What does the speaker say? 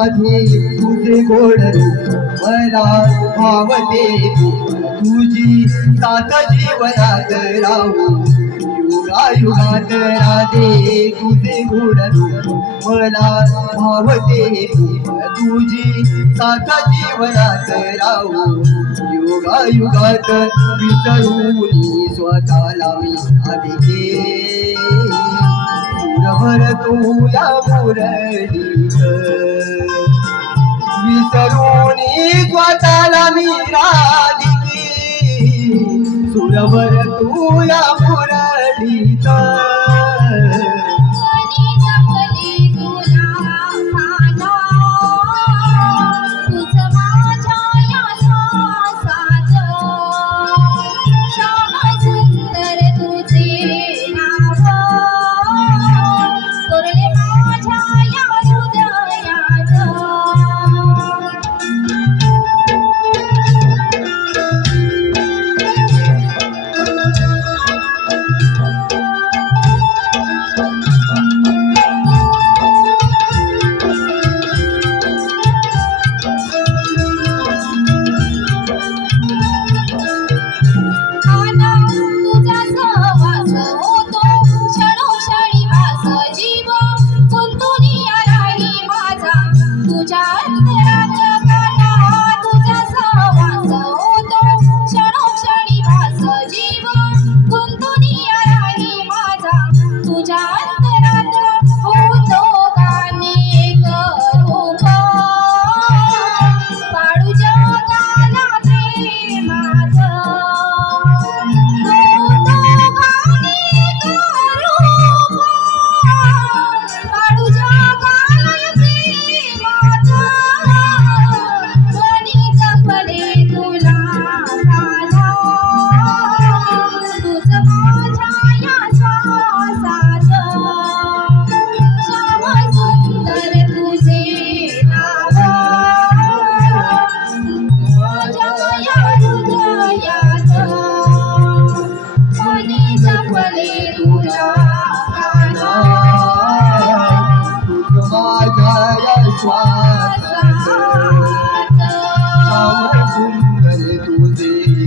माझे तुझे गोड मला भावते. तुझी तात जीवनात राहू. युगायुगात राधे तुझे गोड मला भावते. तुझी तात जीवनात राहू. युगायुगात विसरून स्वतःला मी आधी भरतो या मुरली विसरूनी स्वतःला मी राधिकी. सुरवर तुला তুলি